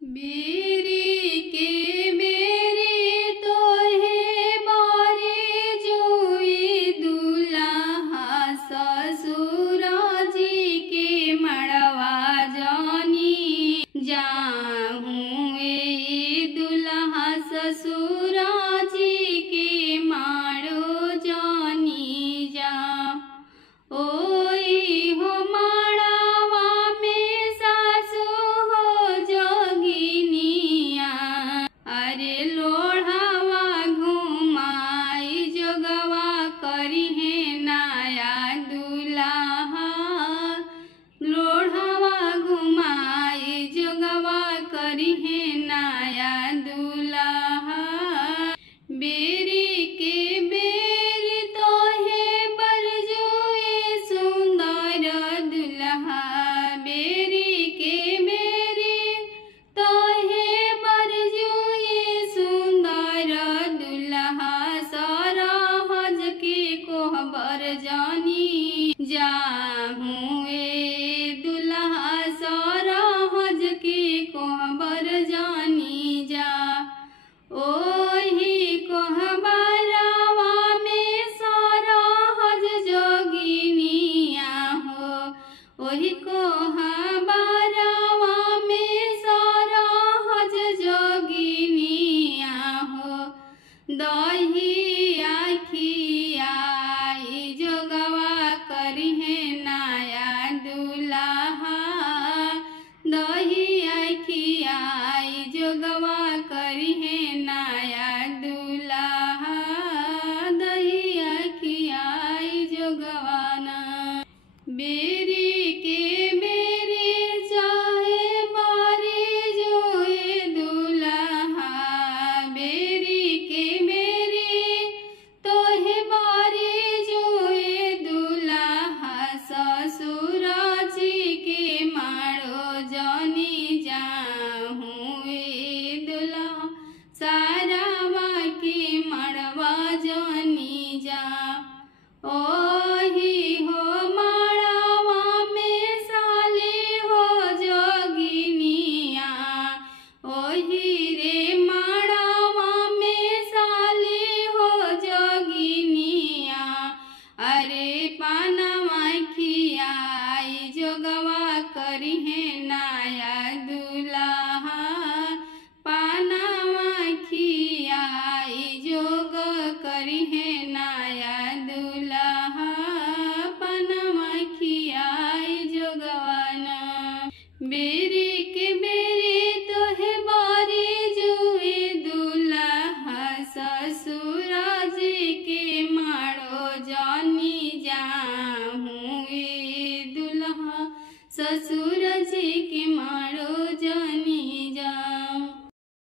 बेरी के बेरी तोहे बारी जुई दुल्हा ससुर जी के मड़वा जानी जाहूँ ए दुल्हा ससुर जी के मारो जानी जा। ओई हो माड़वा में सासु हो जोगिनिया, अरे लोढ़ावा घुमाई जोगवा करिहे नाया दुल्हा। लोढ़ावा घुमाई जोगवा करिहे नाया दुल्हा। बेरी के बेरी तोहे बरजुए सुंदर दुल्हा। बेरी के बेरी तोहे बरजुए सुंदर दुल्हा। सरहज के कोहबर जानी जाहूँ ए दुल्हा। सरहज के कोहबर जानी जा। ओही कोहबरवा में सरहज जोगिनिया हो। ओही कोहबरवा में सरहज जोगिनिया हो। दही आखियाई जोगवा करिहे नाया दुल्हा। दही आखियाई जोगवा करिहे नाया दुल्हा। दही आखियाई जोगवाना। बेरी के बेरी चाहे बारी जुए दुल्हा। बेरी के बेरी तोहे बारी जुए दुल्हा। ससुर जी के मारो जानी जाहूँ ए दुल्हा। सारावा के मड़वा जानी जा। ओही हो माड़वा में साली हो जोगिनिया। ओही रे माड़वा में साली हो जोगिनिया। अरे पानवा खियाई जोगवा करिहे नाया दुल्हा। पानवा खियाई जोग करिहे नाया दुल्हा। पानवा खियाई जोगवाना। बेरी के बेरी तोहे बारी जुए दुल्हा। ससुर जी के मारो जानी जाहूँ ए दुल्हा। ससुर जी के मारो जानी जा।